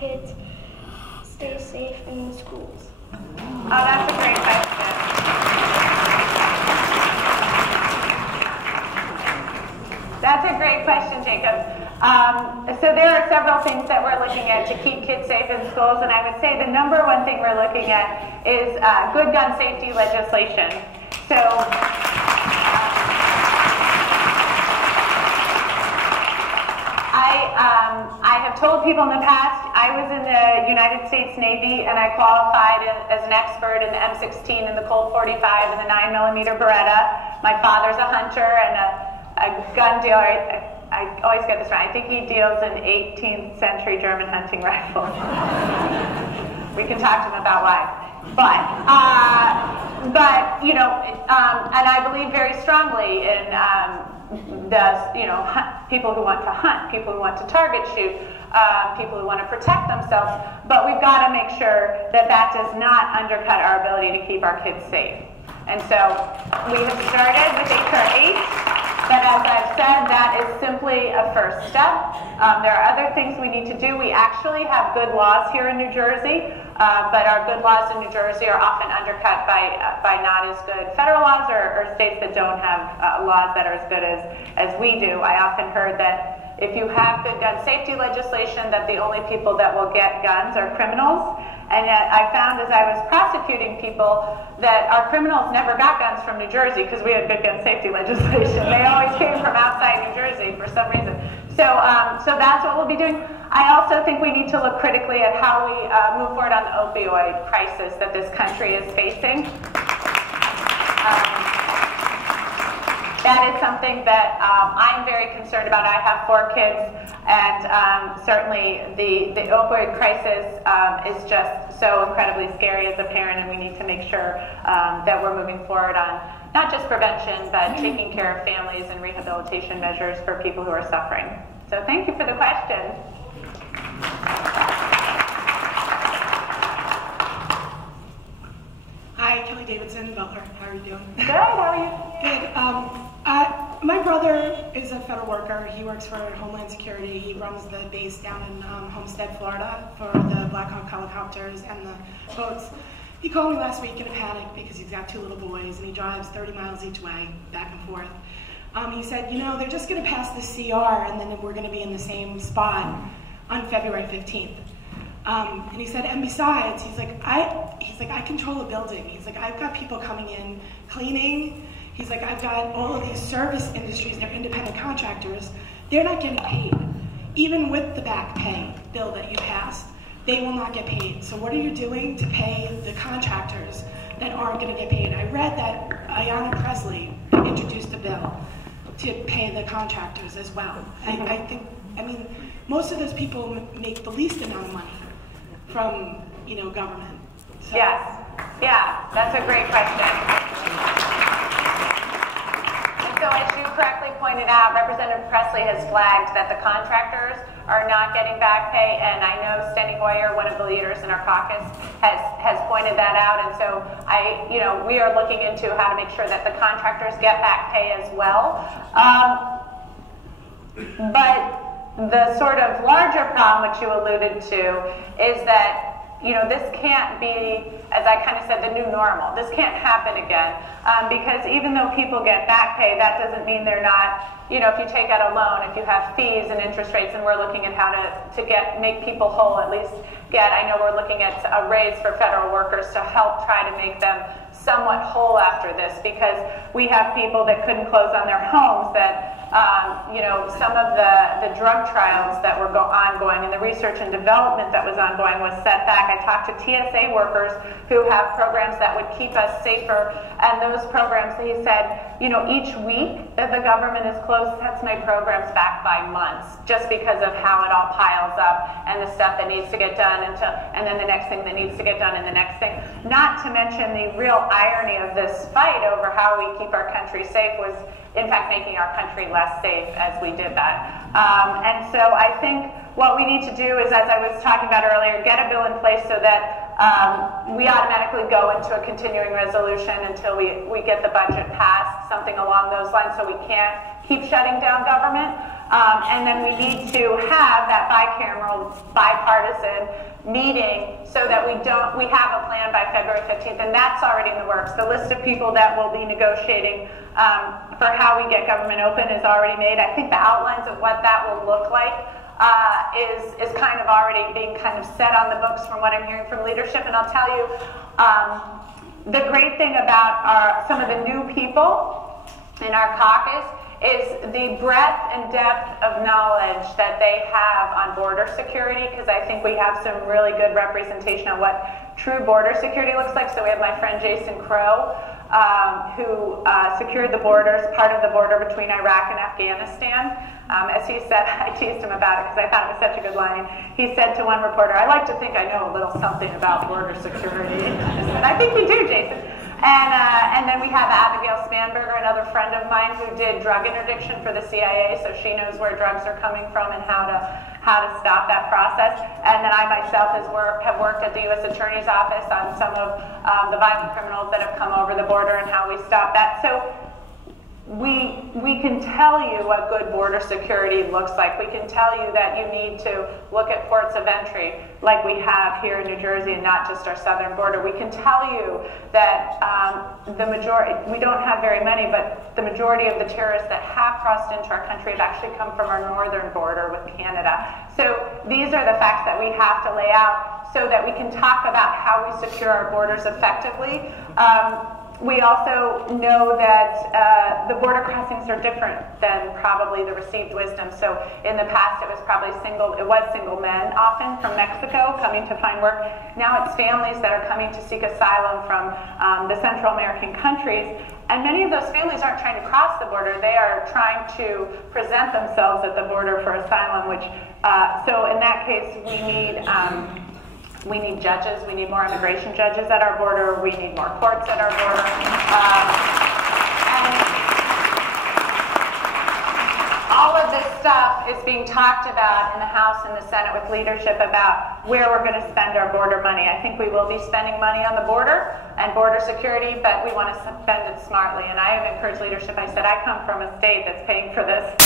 kids stay safe in the schools? Oh, that's a great question. That's a great question, Jacob. So there are several things that we're looking at to keep kids safe in schools, and I would say the number one thing we're looking at is good gun safety legislation. So I have told people in the past, I was in the United States Navy and I qualified as an expert in the M16 and the Colt 45 and the 9mm Beretta. My father's a hunter and a gun dealer. I always get this right. I think he deals in 18th century German hunting rifles. We can talk to him about why. But you know, and I believe very strongly in people who want to hunt, people who want to target shoot, people who want to protect themselves. But we've got to make sure that that does not undercut our ability to keep our kids safe. And so we have started with HR 8. But as I've said, that is simply a first step. There are other things we need to do. We actually have good laws here in New Jersey, but our good laws in New Jersey are often undercut by not as good federal laws or states that don't have laws that are as good as we do. I often heard that if you have good gun safety legislation, that the only people that will get guns are criminals. And yet I found as I was prosecuting people that our criminals never got guns from New Jersey because we had good gun safety legislation. They always came from outside New Jersey for some reason. So that's what we'll be doing. I also think we need to look critically at how we move forward on the opioid crisis that this country is facing. That is something that I'm very concerned about. I have 4 kids, and certainly the opioid crisis is just so incredibly scary as a parent, and we need to make sure that we're moving forward on not just prevention, but taking care of families and rehabilitation measures for people who are suffering. So thank you for the question. Hi, Kelly Davidson, Butler. How are you doing? Good, how are you? Good. My brother is a federal worker. He works for Homeland Security. He runs the base down in Homestead, Florida for the Black Hawk helicopters and the boats. He called me last week in a panic because he's got 2 little boys and he drives 30 miles each way, back and forth. He said, you know, they're just going to pass the CR and then we're going to be in the same spot on February 15th. And he said, and besides, he's like, I control a building. He's like, I've got people coming in, cleaning. He's like, I've got all of these service industries, they're independent contractors. They're not getting paid. Even with the back pay bill that you passed, they will not get paid. So what are you doing to pay the contractors that aren't going to get paid? I read that Ayanna Pressley introduced a bill to pay the contractors as well. I mean, most of those people make the least amount of money from, government. So. Yes. Yeah, that's a great question. So as you correctly pointed out, Representative Pressley has flagged that the contractors are not getting back pay, and I know Steny Hoyer, one of the leaders in our caucus, has pointed that out, and so we are looking into how to make sure that the contractors get back pay as well. But the sort of larger problem, which you alluded to, is that this can't be, as I kind of said, the new normal. This can't happen again because even though people get back pay, that doesn't mean they're not, if you take out a loan, if you have fees and interest rates, and we're looking at how to make people whole, at least I know we're looking at a raise for federal workers to help try to make them somewhat whole after this, because we have people that couldn't close on their homes, that some of the drug trials that were ongoing and the research and development that was ongoing was set back. I talked to TSA workers who have programs that would keep us safer, and those programs, he said, each week that the government is closed sets my programs back by months, just because of how it all piles up and the stuff that needs to get done and then the next thing that needs to get done and the next thing. Not to mention the real irony of this fight over how we keep our country safe was in fact making our country less safe as we did that. And so I think what we need to do is, as I was talking about earlier, get a bill in place so that we automatically go into a continuing resolution until we get the budget passed, something along those lines, so we can't keep shutting down government. And then we need to have that bicameral, bipartisan meeting so that we have a plan by February 15th, and that's already in the works. The list of people that will be negotiating for how we get government open is already made. I think the outlines of what that will look like is kind of already being kind of set on the books from what I'm hearing from leadership. And I'll tell you, the great thing about some of the new people in our caucus is the breadth and depth of knowledge that they have on border security, because I think we have some really good representation on what true border security looks like. So we have my friend Jason Crow, who secured the borders, part of the border between Iraq and Afghanistan. As he said, I teased him about it because I thought it was such a good line. He said to one reporter, "I like to think I know a little something about border security." And I think you do, Jason. And then we have Abigail Spanberger, another friend of mine who did drug interdiction for the CIA, so she knows where drugs are coming from and how to stop that process. And then I myself have worked at the U.S. Attorney's Office on some of the violent criminals that have come over the border and how we stop that. So we can tell you what good border security looks like. We can tell you that you need to look at ports of entry like we have here in New Jersey and not just our southern border. We can tell you that the majority, we don't have very many, but the majority of the terrorists that have crossed into our country have actually come from our northern border with Canada. So these are the facts that we have to lay out so that we can talk about how we secure our borders effectively. We also know that the border crossings are different than probably the received wisdom. So in the past, it was single men often from Mexico coming to find work. Now it's families that are coming to seek asylum from the Central American countries. And many of those families aren't trying to cross the border. They are trying to present themselves at the border for asylum, which, so in that case, we need judges. We need more immigration judges at our border. We need more courts at our border. And all of this stuff is being talked about in the House and the Senate with leadership about where we're going to spend our border money. I think we will be spending money on the border and border security, but we want to spend it smartly. And I have encouraged leadership. I said, I come from a state that's paying for this.